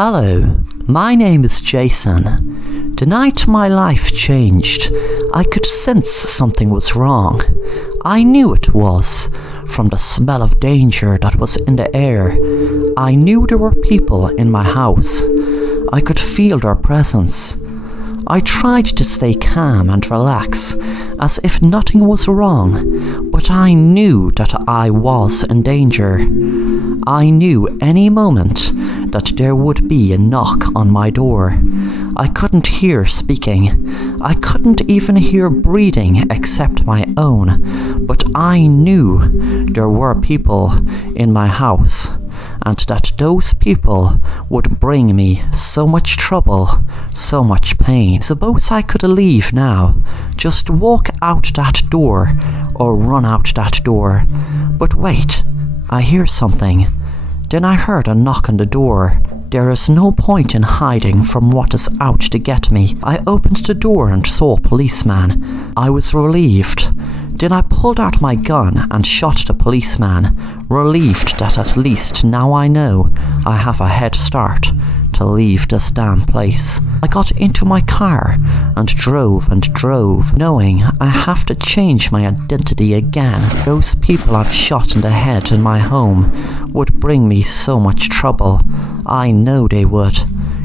Hello, my name is Jason. The night my life changed, I could sense something was wrong. I knew it was, from the smell of danger that was in the air. I knew there were people in my house. I could feel their presence. I tried to stay calm and relax, as if nothing was wrong, but I knew that I was in danger. I knew any moment that there would be a knock on my door. I couldn't hear speaking. I couldn't even hear breathing except my own, but I knew there were people in my house, and that those people would bring me so much trouble, so much pain. Suppose I could leave now, just walk out that door, or run out that door. But wait, I hear something. Then I heard a knock on the door. There is no point in hiding from what is out to get me. I opened the door and saw a policeman. I was relieved. Then I pulled out my gun and shot the policeman, relieved that at least now I know I have a head start to leave this damn place. I got into my car and drove, knowing I have to change my identity again. Those people I've shot in the head in my home would bring me so much trouble. I know they would.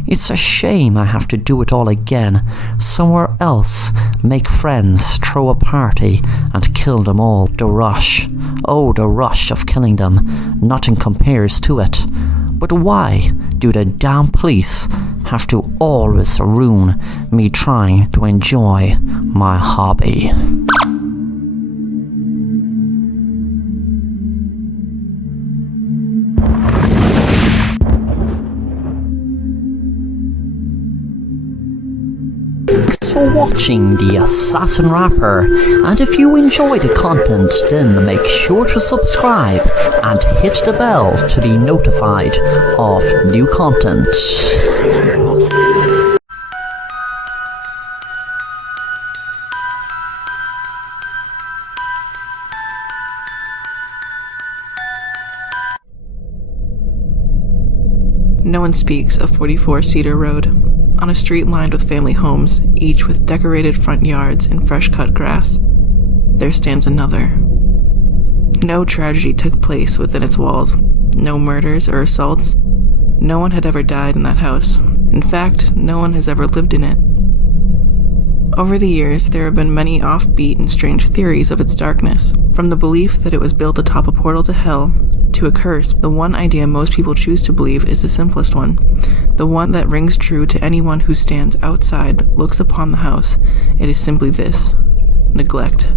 It's a shame I have to do it all again, somewhere else, make friends, throw a party, and kill them all. The rush. Oh, the rush of killing them. Nothing compares to it. But why do the damn police have to always ruin me trying to enjoy my hobby? Thanks for watching The Assassin Rapper, and if you enjoy the content, then make sure to subscribe and hit the bell to be notified of new content. No one speaks of 44 Cedar Road, on a street lined with family homes, each with decorated front yards and fresh-cut grass. There stands another. No tragedy took place within its walls, no murders or assaults. No one had ever died in that house. In fact, no one has ever lived in it. Over the years, there have been many offbeat and strange theories of its darkness, from the belief that it was built atop a portal to hell, to a curse. The one idea most people choose to believe is the simplest one, the one that rings true to anyone who stands outside, looks upon the house. It is simply this: neglect.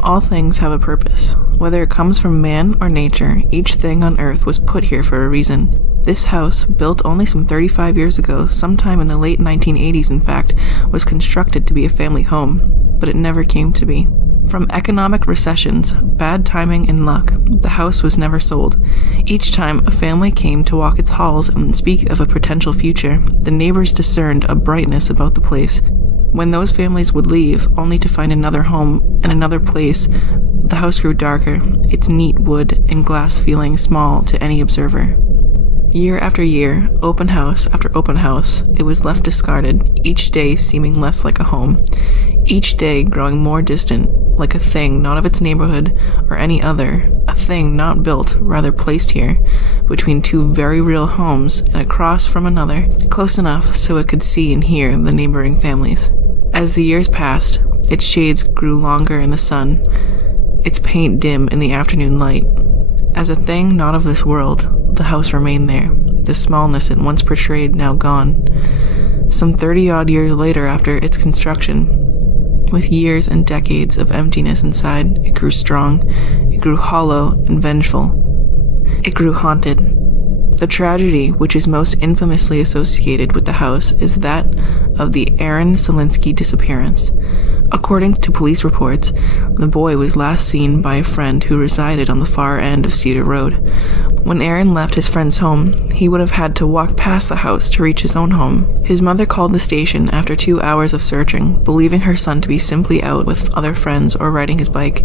All things have a purpose. Whether it comes from man or nature, each thing on earth was put here for a reason. This house, built only some 35 years ago, sometime in the late 1980s in fact, was constructed to be a family home, but it never came to be. From economic recessions, bad timing, and luck, the house was never sold. Each time a family came to walk its halls and speak of a potential future, the neighbors discerned a brightness about the place. When those families would leave, only to find another home and another place, the house grew darker, its neat wood and glass feeling small to any observer. Year after year, open house after open house, it was left discarded, each day seeming less like a home, each day growing more distant, like a thing not of its neighborhood or any other, a thing not built, rather placed here, between two very real homes and across from another, close enough so it could see and hear the neighboring families. As the years passed, its shades grew longer in the sun, its paint dim in the afternoon light. As a thing not of this world, the house remained there, the smallness it once portrayed now gone. Some 30-odd years later after its construction, with years and decades of emptiness inside, it grew strong, it grew hollow and vengeful. It grew haunted. The tragedy which is most infamously associated with the house is that of the Aaron Selinsky disappearance. According to police reports, the boy was last seen by a friend who resided on the far end of Cedar Road. When Aaron left his friend's home, he would have had to walk past the house to reach his own home. His mother called the station after 2 hours of searching, believing her son to be simply out with other friends or riding his bike.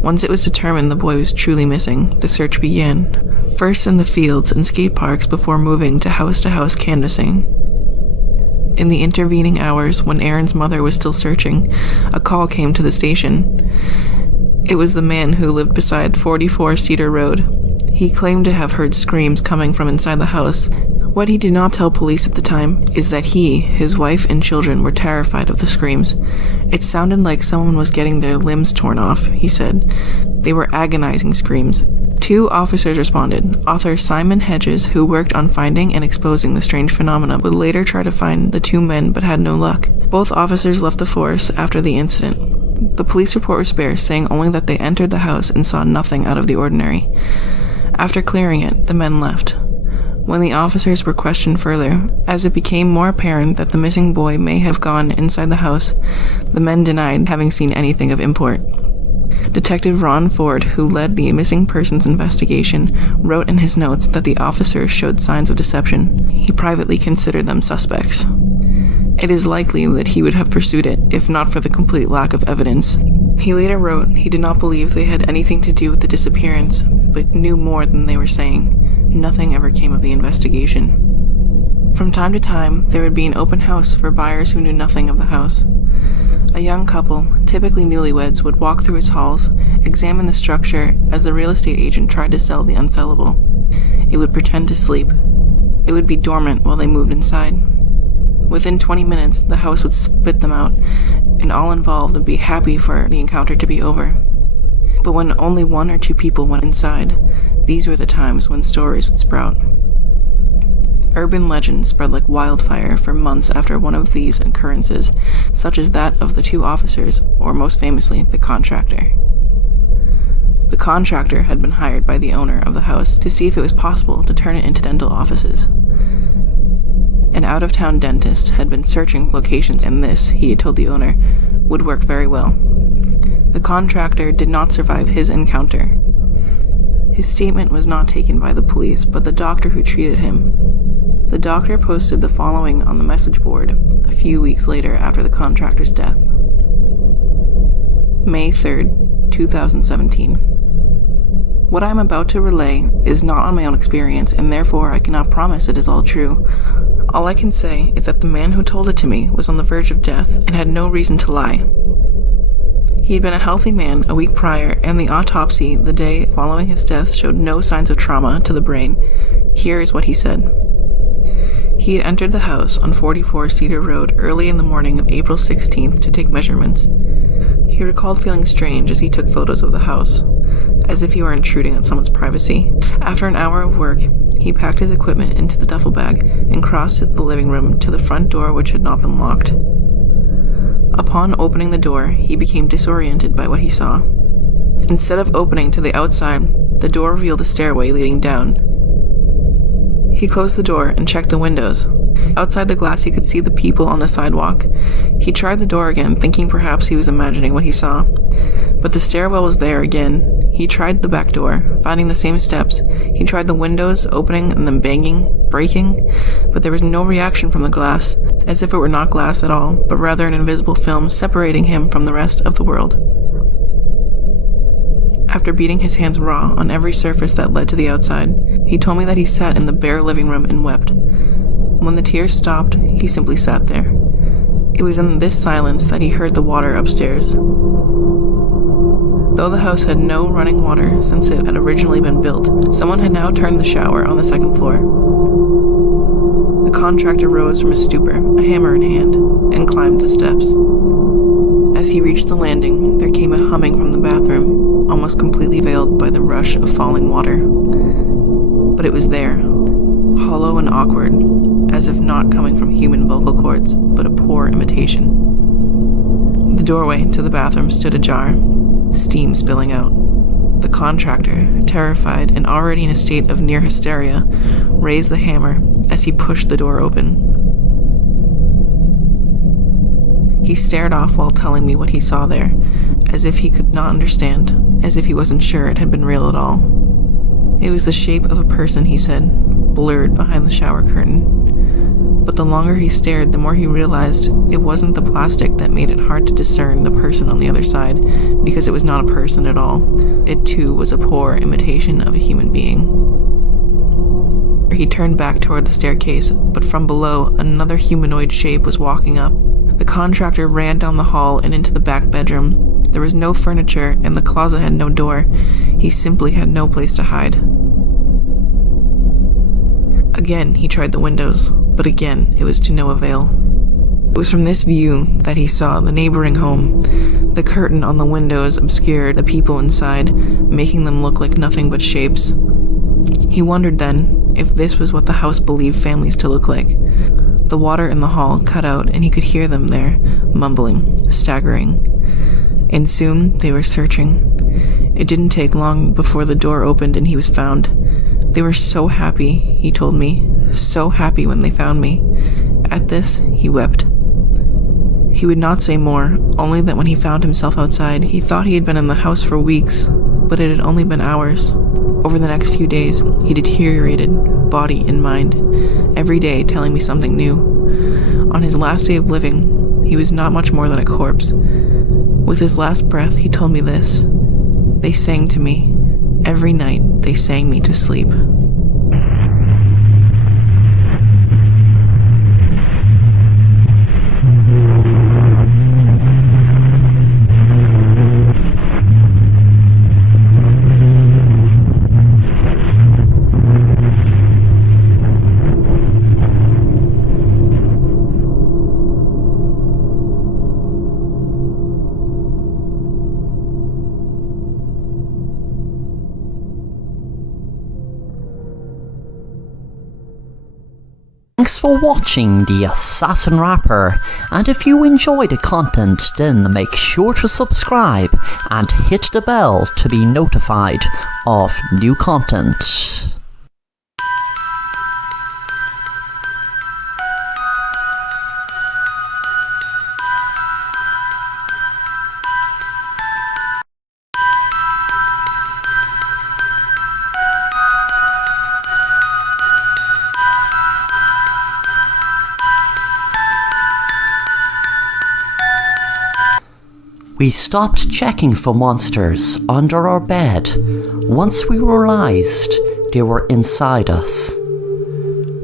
Once it was determined the boy was truly missing, the search began, first in the fields and skate parks before moving to house canvassing. In the intervening hours, when Aaron's mother was still searching, a call came to the station. It was the man who lived beside 44 Cedar Road. He claimed to have heard screams coming from inside the house. What he did not tell police at the time is that he, his wife, and children were terrified of the screams. It sounded like someone was getting their limbs torn off, he said. They were agonizing screams. 2 officers responded. Author Simon Hedges, who worked on finding and exposing the strange phenomena, would later try to find the 2 men but had no luck. Both officers left the force after the incident. The police report was sparse, saying only that they entered the house and saw nothing out of the ordinary. After clearing it, the men left. When the officers were questioned further, as it became more apparent that the missing boy may have gone inside the house, the men denied having seen anything of import. Detective Ron Ford, who led the missing persons investigation, wrote in his notes that the officers showed signs of deception. He privately considered them suspects. It is likely that he would have pursued it, if not for the complete lack of evidence. He later wrote he did not believe they had anything to do with the disappearance, but knew more than they were saying. Nothing ever came of the investigation. From time to time, there would be an open house for buyers who knew nothing of the house. A young couple, typically newlyweds, would walk through its halls, examine the structure as the real estate agent tried to sell the unsellable. It would pretend to sleep. It would be dormant while they moved inside. Within 20 minutes, the house would spit them out, and all involved would be happy for the encounter to be over. But when only 1 or 2 people went inside, these were the times when stories would sprout. Urban legends spread like wildfire for months after one of these occurrences, such as that of the 2 officers, or most famously, the contractor. The contractor had been hired by the owner of the house to see if it was possible to turn it into dental offices. An out-of-town dentist had been searching locations, and this, he had told the owner, would work very well. The contractor did not survive his encounter. His statement was not taken by the police, but the doctor who treated him. The doctor posted the following on the message board a few weeks later after the contractor's death. May 3rd, 2017. What I am about to relay is not on my own experience, and therefore I cannot promise it is all true. All I can say is that the man who told it to me was on the verge of death and had no reason to lie. He had been a healthy man a week prior, and the autopsy the day following his death showed no signs of trauma to the brain. Here is what he said. He had entered the house on 44 Cedar Road early in the morning of April 16th to take measurements. He recalled feeling strange as he took photos of the house, as if he were intruding on someone's privacy. After an hour of work, he packed his equipment into the duffel bag and crossed the living room to the front door, which had not been locked. Upon opening the door, he became disoriented by what he saw. Instead of opening to the outside, the door revealed a stairway leading down. He closed the door and checked the windows. Outside the glass, he could see the people on the sidewalk. He tried the door again, thinking perhaps he was imagining what he saw. But the stairwell was there again. He tried the back door, finding the same steps. He tried the windows, opening and then banging, breaking, but there was no reaction from the glass, as if it were not glass at all, but rather an invisible film separating him from the rest of the world. After beating his hands raw on every surface that led to the outside, he told me that he sat in the bare living room and wept. When the tears stopped, he simply sat there. It was in this silence that he heard the water upstairs. Though the house had no running water since it had originally been built, someone had now turned the shower on the second floor. The contractor rose from his stupor, a hammer in hand, and climbed the steps. As he reached the landing, there came a humming from the bathroom, almost completely veiled by the rush of falling water. But it was there, hollow and awkward, as if not coming from human vocal cords, but a poor imitation. The doorway to the bathroom stood ajar, steam spilling out. The contractor, terrified and already in a state of near hysteria, raised the hammer as he pushed the door open. He stared off while telling me what he saw there, as if he could not understand, as if he wasn't sure it had been real at all. It was the shape of a person, he said, blurred behind the shower curtain. But the longer he stared, the more he realized it wasn't the plastic that made it hard to discern the person on the other side, because it was not a person at all. It too was a poor imitation of a human being. He turned back toward the staircase, but from below, another humanoid shape was walking up. The contractor ran down the hall and into the back bedroom. There was no furniture, and the closet had no door. He simply had no place to hide. Again, he tried the windows, but again, it was to no avail. It was from this view that he saw the neighboring home. The curtain on the windows obscured the people inside, making them look like nothing but shapes. He wondered then if this was what the house believed families to look like. The water in the hall cut out, and he could hear them there, mumbling, staggering. And soon they were searching. It didn't take long before the door opened and he was found. They were so happy, he told me, so happy when they found me. At this, he wept. He would not say more, only that when he found himself outside, he thought he had been in the house for weeks, but it had only been hours. Over the next few days, he deteriorated, body and mind, every day telling me something new. On his last day of living, he was not much more than a corpse. With his last breath, he told me this. They sang to me. Every night, they sang me to sleep. Thanks for watching The Assassin Rapper, and if you enjoy the content, then make sure to subscribe and hit the bell to be notified of new content. We stopped checking for monsters under our bed once we realized they were inside us.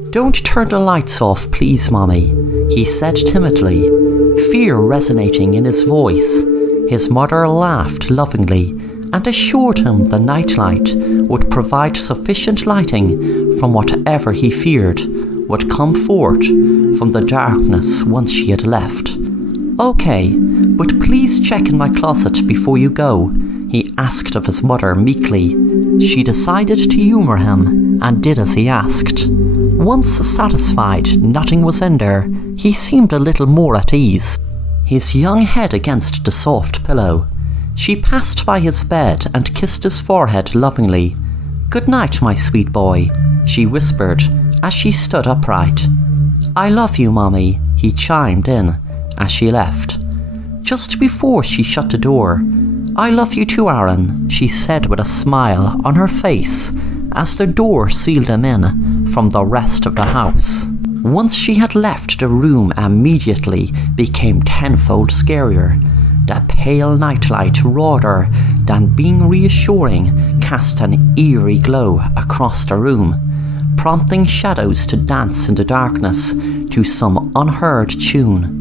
"Don't turn the lights off, please, Mommy," he said timidly, fear resonating in his voice. His mother laughed lovingly and assured him the nightlight would provide sufficient lighting from whatever he feared would come forth from the darkness once she had left. "Okay, but please check in my closet before you go," he asked of his mother meekly. She decided to humour him and did as he asked. Once satisfied nothing was in there, he seemed a little more at ease, his young head against the soft pillow. She passed by his bed and kissed his forehead lovingly. "Good night, my sweet boy," she whispered as she stood upright. "I love you, Mommy," he chimed in as she left. Just before she shut the door, "I love you too, Aaron," she said with a smile on her face as the door sealed him in from the rest of the house. Once she had left, the room immediately became tenfold scarier. The pale nightlight, rather than being reassuring, cast an eerie glow across the room, prompting shadows to dance in the darkness to some unheard tune.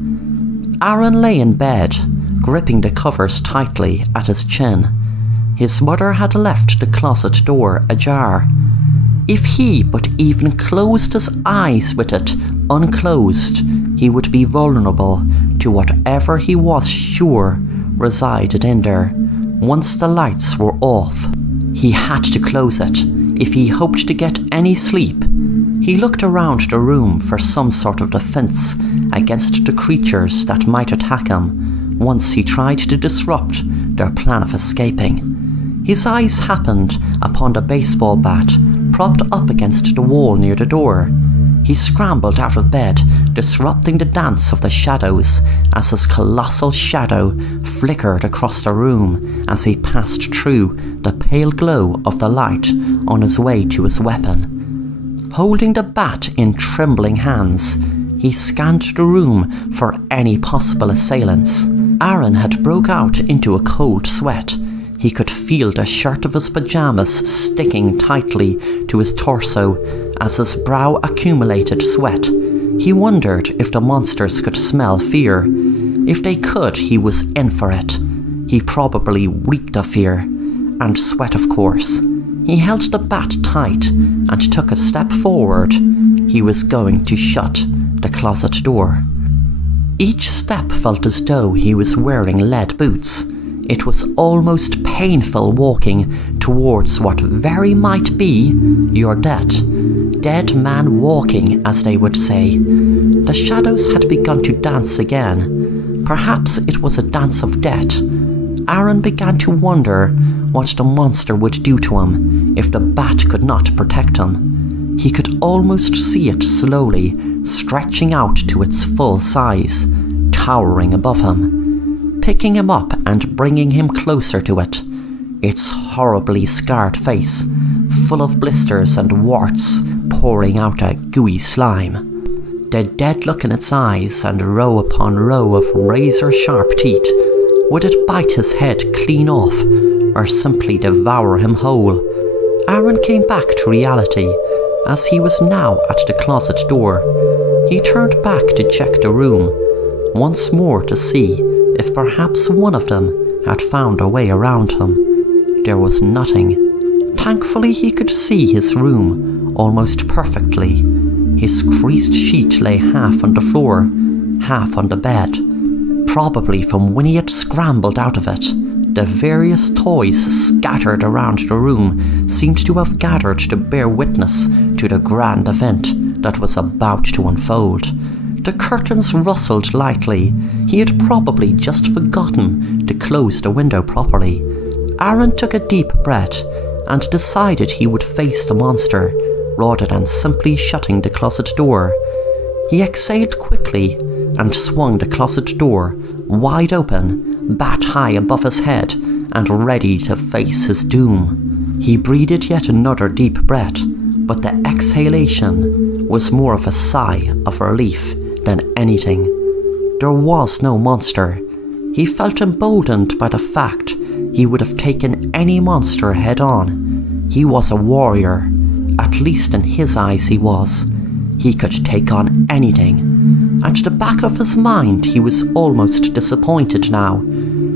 Aaron lay in bed, gripping the covers tightly at his chin. His mother had left the closet door ajar. If he but even closed his eyes with it unclosed, he would be vulnerable to whatever he was sure resided in there. Once the lights were off, he had to close it if he hoped to get any sleep. He looked around the room for some sort of defense against the creatures that might attack him once he tried to disrupt their plan of escaping. His eyes happened upon the baseball bat propped up against the wall near the door. He scrambled out of bed, disrupting the dance of the shadows as his colossal shadow flickered across the room as he passed through the pale glow of the light on his way to his weapon. Holding the bat in trembling hands, He scanned the room for any possible assailants. Aaron had broke out into a cold sweat. He could feel the shirt of his pajamas sticking tightly to his torso as his brow accumulated sweat. He wondered if the monsters could smell fear. If they could, he was in for it. He probably reeked of fear. And sweat, of course. He held the bat tight and took a step forward. He was going to shut the closet door. Each step felt as though he was wearing lead boots. It was almost painful walking towards what very might be your dead man walking, as they would say. The shadows had begun to dance again. Perhaps it was a dance of death. Aaron began to wonder what the monster would do to him if the bat could not protect him. He could almost see it slowly stretching out to its full size, towering above him, picking him up and bringing him closer to it. Its horribly scarred face, full of blisters and warts, pouring out a gooey slime. The dead look in its eyes and row upon row of razor-sharp teeth. Would it bite his head clean off, or simply devour him whole? Aaron came back to reality, as he was now at the closet door. He turned back to check the room, once more to see if perhaps one of them had found a way around him. There was nothing. Thankfully he could see his room almost perfectly. His creased sheet lay half on the floor, half on the bed. Probably from when he had scrambled out of it. The various toys scattered around the room seemed to have gathered to bear witness to the grand event that was about to unfold. The curtains rustled lightly. He had probably just forgotten to close the window properly. Aaron took a deep breath and decided he would face the monster rather than simply shutting the closet door. He exhaled quickly and swung the closet door wide open, bat high above his head and ready to face his doom. He breathed yet another deep breath, but the exhalation was more of a sigh of relief than anything. There was no monster. He felt emboldened by the fact he would have taken any monster head on. He was a warrior, at least in his eyes he was. He could take on anything. At the back of his mind he was almost disappointed now.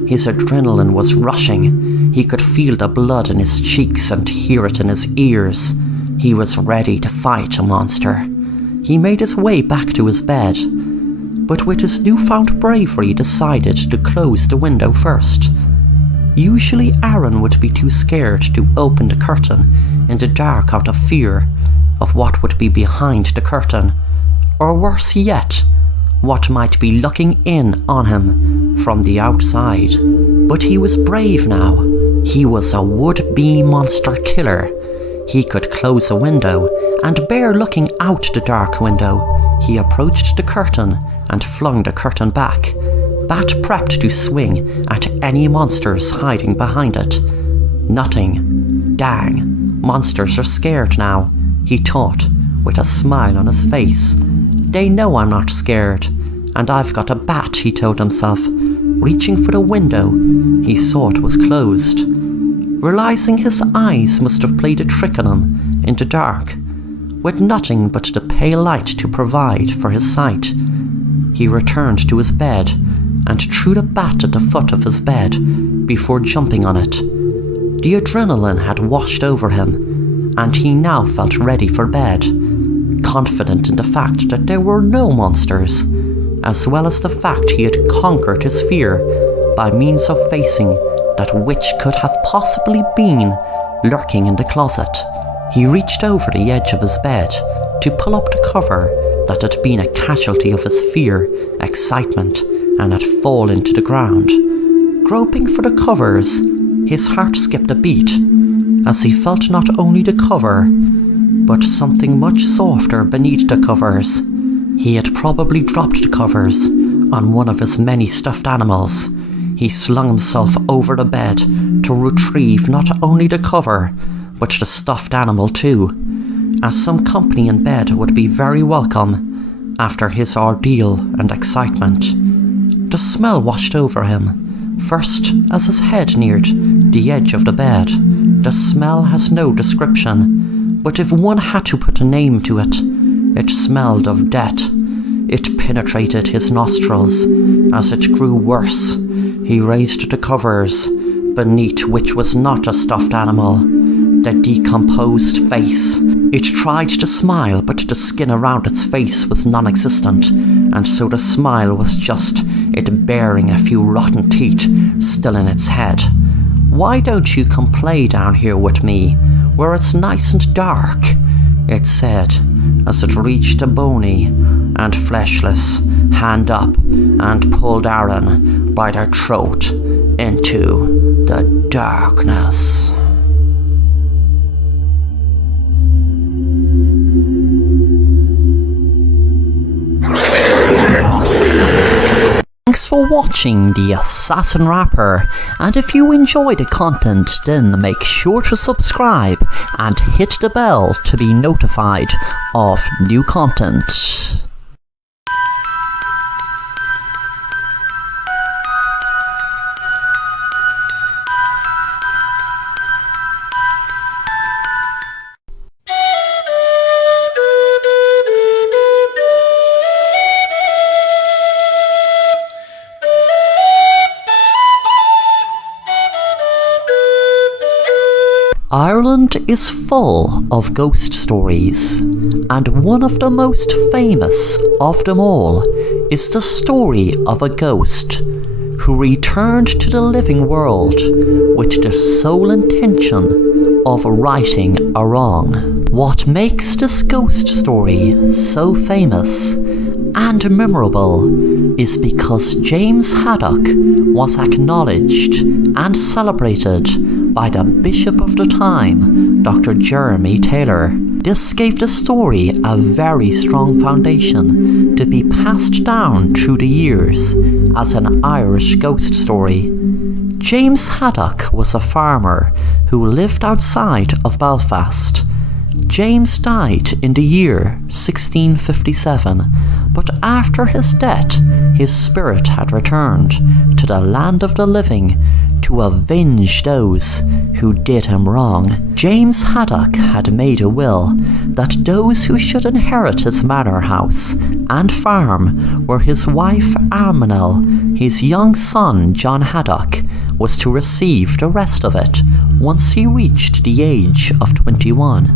His adrenaline was rushing. He could feel the blood in his cheeks and hear it in his ears. He was ready to fight a monster. He made his way back to his bed, but with his newfound bravery decided to close the window first. Usually Aaron would be too scared to open the curtain in the dark out of fear of what would be behind the curtain, or worse yet, what might be looking in on him from the outside. But he was brave now. He was a would-be monster killer. He could close a window and bear looking out the dark window. He approached the curtain and flung the curtain back, bat prepped to swing at any monsters hiding behind it. Nothing. Dang, monsters are scared now, he thought, with a smile on his face. They know I'm not scared, and I've got a bat, he told himself. Reaching for the window, he saw it was closed. Realizing his eyes must have played a trick on him in the dark, with nothing but the pale light to provide for his sight, he returned to his bed and threw the bat at the foot of his bed before jumping on it. The adrenaline had washed over him, and he now felt ready for bed, confident in the fact that there were no monsters, as well as the fact he had conquered his fear by means of facing that which could have possibly been lurking in the closet. He reached over the edge of his bed to pull up the cover that had been a casualty of his fear, excitement, and had fallen to the ground. Groping for the covers, his heart skipped a beat as he felt not only the cover, but something much softer beneath the covers. He had probably dropped the covers on one of his many stuffed animals. He slung himself over the bed to retrieve not only the cover, but the stuffed animal too, as some company in bed would be very welcome, After his ordeal and excitement, the smell washed over him, first as his head neared the edge of the bed. The smell has no description, but if one had to put a name to it, it smelled of death. It penetrated his nostrils. As it grew worse, he raised the covers, beneath which was not a stuffed animal, the decomposed face. It tried to smile, but the skin around its face was non-existent, and so the smile was just it bearing a few rotten teeth still in its head. "Why don't you come play down here with me, where it's nice and dark?" it said, as it reached a bony and fleshless hand up and pulled Aaron by the throat into the darkness. Thanks for watching The Assassin Rapper, and if you enjoy the content, then make sure to subscribe and hit the bell to be notified of new content. Ireland is full of ghost stories, and one of the most famous of them all is the story of a ghost who returned to the living world with the sole intention of righting a wrong. What makes this ghost story so famous and memorable is because James Haddock was acknowledged and celebrated by the bishop of the time, Dr. Jeremy Taylor. This gave the story a very strong foundation to be passed down through the years as an Irish ghost story. James Haddock was a farmer who lived outside of Belfast. James died in the year 1657, but after his death, his spirit had returned to the land of the living to avenge those who did him wrong. James Haddock had made a will that those who should inherit his manor house and farm were his wife Arminel. His young son John Haddock was to receive the rest of it once he reached the age of 21.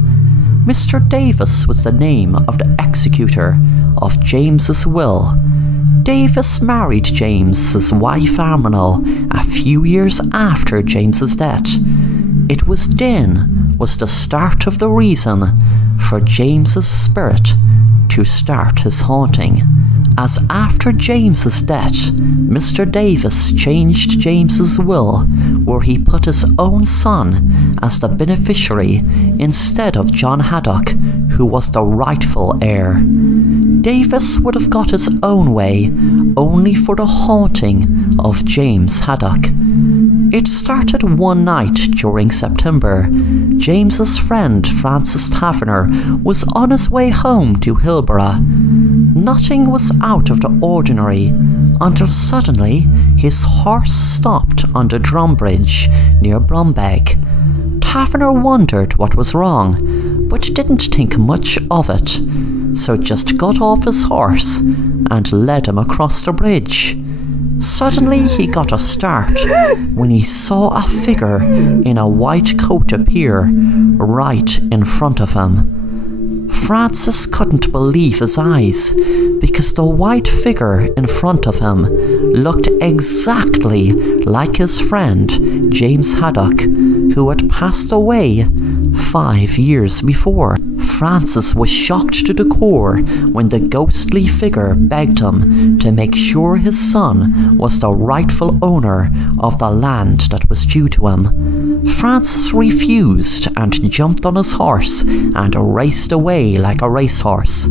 Mr. Davis was the name of the executor of James's will. Davis married James's wife Arminel a few years after James's death. It was then was the start of the reason for James's spirit to start his haunting, as after James's death, Mr. Davis changed James's will where he put his own son as the beneficiary instead of John Haddock, who was the rightful heir. Davis would have got his own way only for the haunting of James Haddock. It started one night during September. James's friend Francis Taverner was on his way home to Hilborough. Nothing was out of the ordinary until suddenly his horse stopped on the Drumbridge near Brumbeg. Taverner wondered what was wrong, but didn't think much of it, so just got off his horse and led him across the bridge. Suddenly he got a start when he saw a figure in a white coat appear right in front of him. Francis couldn't believe his eyes, because the white figure in front of him looked exactly like his friend James Haddock, who had passed away 5 years before. Francis was shocked to the core when the ghostly figure begged him to make sure his son was the rightful owner of the land that was due to him. Francis refused and jumped on his horse and raced away neigh like a racehorse.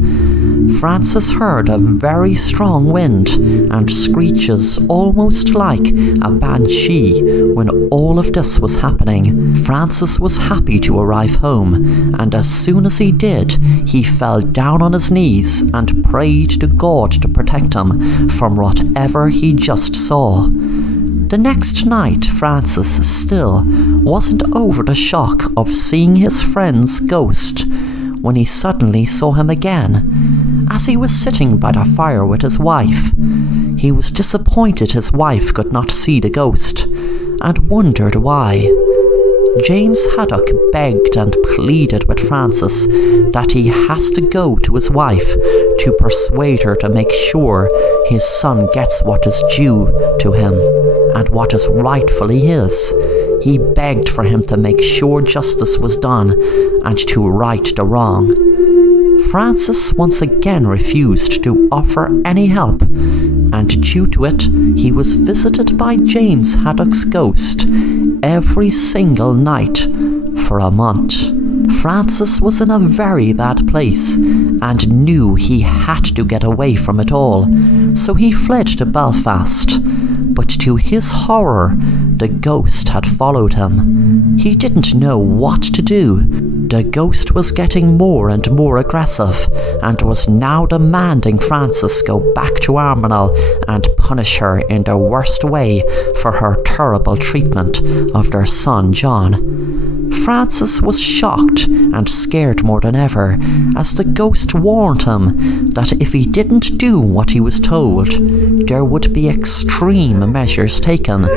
Francis heard a very strong wind and screeches almost like a banshee when all of this was happening. Francis was happy to arrive home, and as soon as he did, he fell down on his knees and prayed to God to protect him from whatever he just saw. The next night, Francis still wasn't over the shock of seeing his friend's ghost when he suddenly saw him again, as he was sitting by the fire with his wife. He was disappointed his wife could not see the ghost, and wondered why. James Haddock begged and pleaded with Francis that he has to go to his wife to persuade her to make sure his son gets what is due to him and what is rightfully his. He begged for him to make sure justice was done and to right the wrong. Francis once again refused to offer any help, and due to it, he was visited by James Haddock's ghost every single night for a month. Francis was in a very bad place and knew he had to get away from it all, so he fled to Belfast. But to his horror, the ghost had followed him. He didn't know what to do. The ghost was getting more and more aggressive and was now demanding Francis go back to Arminal and punish her in the worst way for her terrible treatment of their son John. Francis was shocked and scared more than ever, as the ghost warned him that if he didn't do what he was told, there would be extreme measures taken.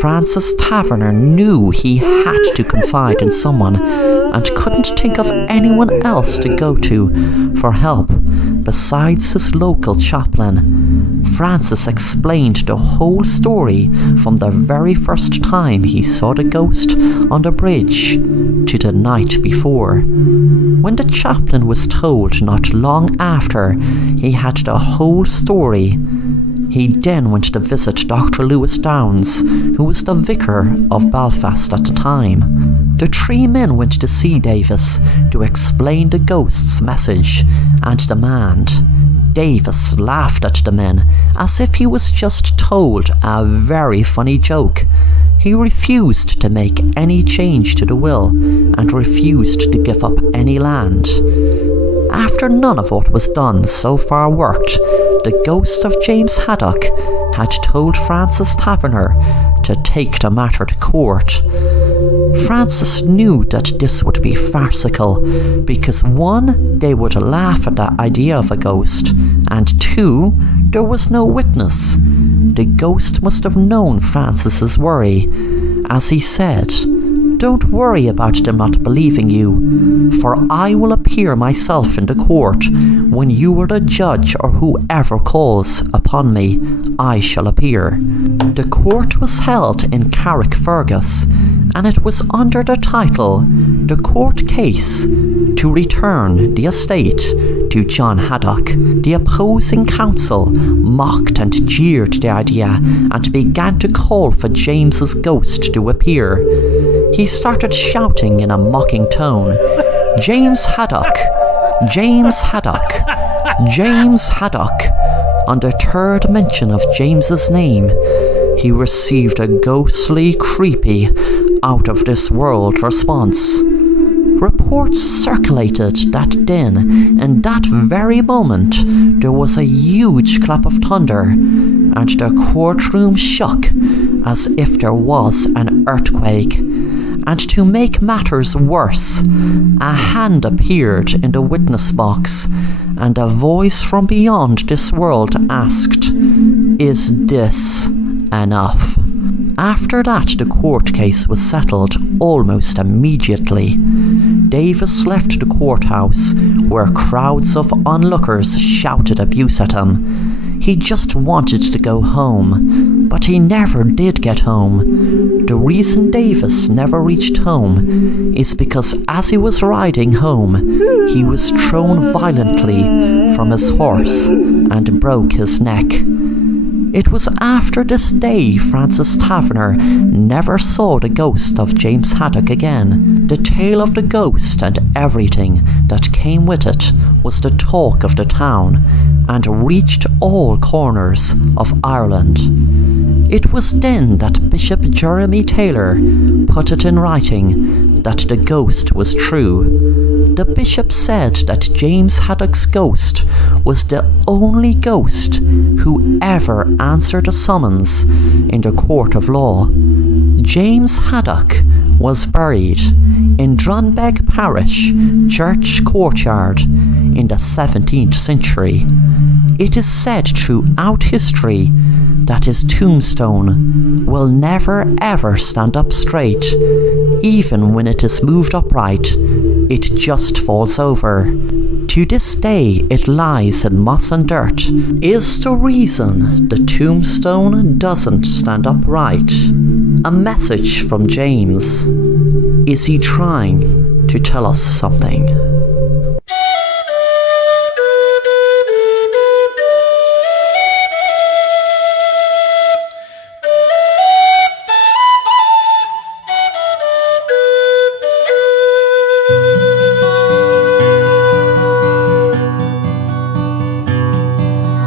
Francis Taverner knew he had to confide in someone and couldn't think of anyone else to go to for help besides his local chaplain. Francis explained the whole story from the very first time he saw the ghost on the bridge to the night before. When the chaplain was told not long after he had the whole story, he then went to visit Dr. Lewis Downes, who was the vicar of Belfast at the time. The three men went to see Davis to explain the ghost's message and demand. Davis laughed at the men as if he was just told a very funny joke. He refused to make any change to the will and refused to give up any land. After none of what was done so far worked, the ghost of James Haddock had told Francis Taverner to take the matter to court. Francis knew that this would be farcical, because 1, they would laugh at the idea of a ghost, and 2, there was no witness. The ghost must have known Francis's worry, as he said, "Don't worry about them not believing you, for I will appear myself in the court. When you are the judge or whoever calls upon me, I shall appear." The court was held in Carrickfergus, and it was under the title "The Court Case to Return the Estate to John Haddock." The opposing counsel mocked and jeered the idea and began to call for James's ghost to appear. He started shouting in a mocking tone, "James Haddock! James Haddock! James Haddock!" On the third mention of James's name, he received a ghostly, creepy, out-of-this-world response. Reports circulated that then, in that very moment, there was a huge clap of thunder, and the courtroom shook as if there was an earthquake. And to make matters worse, a hand appeared in the witness box, and a voice from beyond this world asked, "Is this enough?" After that, the court case was settled almost immediately. Davis left the courthouse, where crowds of onlookers shouted abuse at him. He just wanted to go home, but he never did get home. The reason Davis never reached home is because as he was riding home, he was thrown violently from his horse and broke his neck. It was after this day Francis Taverner never saw the ghost of James Haddock again. The tale of the ghost and everything that came with it was the talk of the town and reached all corners of Ireland. It was then that Bishop Jeremy Taylor put it in writing that the ghost was true. The bishop said that James Haddock's ghost was the only ghost who ever answered a summons in the court of law. James Haddock was buried in Drunbeg Parish church courtyard in the 17th century. It is said throughout history that his tombstone will never ever stand up straight. Even when it is moved upright, it just falls over. To this day, it lies in moss and dirt. Is the reason the tombstone doesn't stand upright a message from James? Is he trying to tell us something?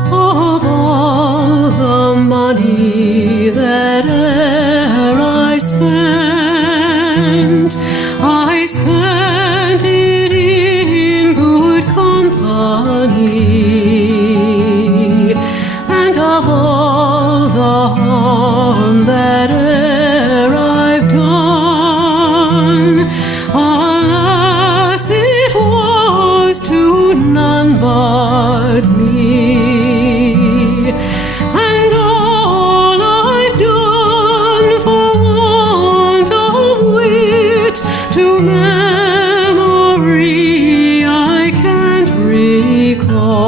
Of all the money that e'er I spent it in good company, and of all the harm that e'er I've done, alas, it was to none but me. And all I've done for want of wit to memory I can't recall.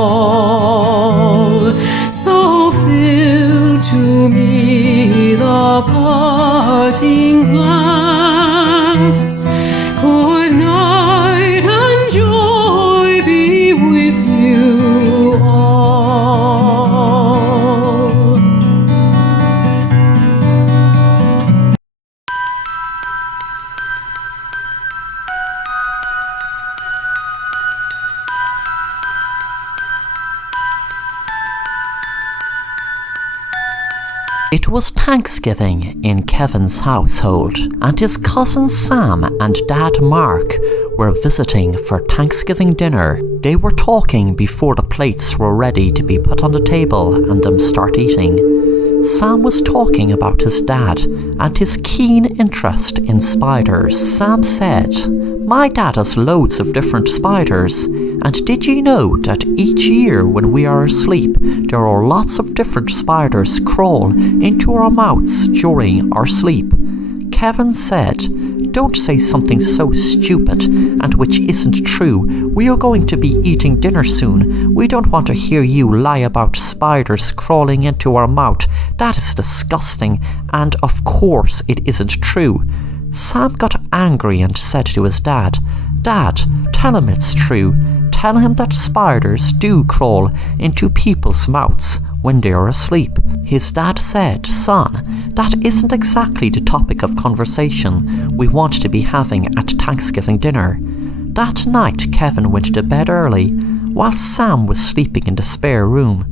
So fill to me the parting glass. Good night and joy be with you all. It was Thanksgiving in Kevin's household, and his cousin Sam and Dad Mark were visiting for Thanksgiving dinner. They were talking before the plates were ready to be put on the table and them start eating. Sam was talking about his dad and his keen interest in spiders. Sam said, "My dad has loads of different spiders, and did you know that each year when we are asleep, there are lots of different spiders crawl into our mouths during our sleep?" Kevin said, "Don't say something so stupid and which isn't true. We are going to be eating dinner soon. We don't want to hear you lie about spiders crawling into our mouth. That is disgusting, and of course it isn't true." Sam got angry and said to his dad, "Dad, tell him it's true. Tell him that spiders do crawl into people's mouths when they are asleep." His dad said, "Son, that isn't exactly the topic of conversation we want to be having at Thanksgiving dinner." That night, Kevin went to bed early, while Sam was sleeping in the spare room.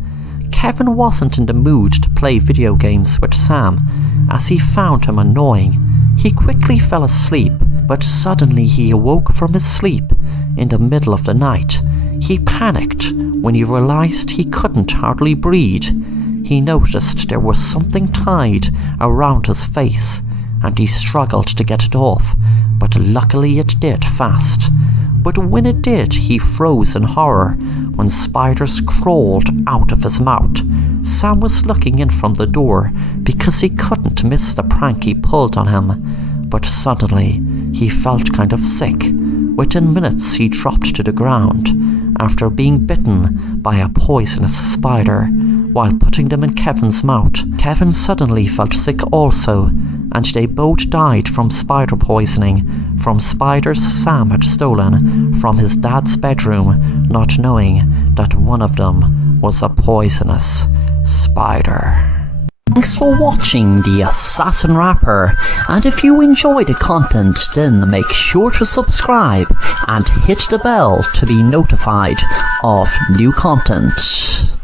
Kevin wasn't in the mood to play video games with Sam, as he found him annoying. He quickly fell asleep, but suddenly he awoke from his sleep in the middle of the night. He panicked when he realized he couldn't hardly breathe. He noticed there was something tied around his face, and he struggled to get it off, but luckily it did fast. But when it did, he froze in horror when spiders crawled out of his mouth. Sam was looking in from the door because he couldn't miss the prank he pulled on him, but suddenly he felt kind of sick. Within minutes he dropped to the ground after being bitten by a poisonous spider while putting them in Kevin's mouth. Kevin suddenly felt sick also, and they both died from spider poisoning from spiders Sam had stolen from his dad's bedroom, not knowing that one of them was a poisonous spider. Thanks for watching The Assassin Rapper, and if you enjoy the content, then make sure to subscribe and hit the bell to be notified of new content.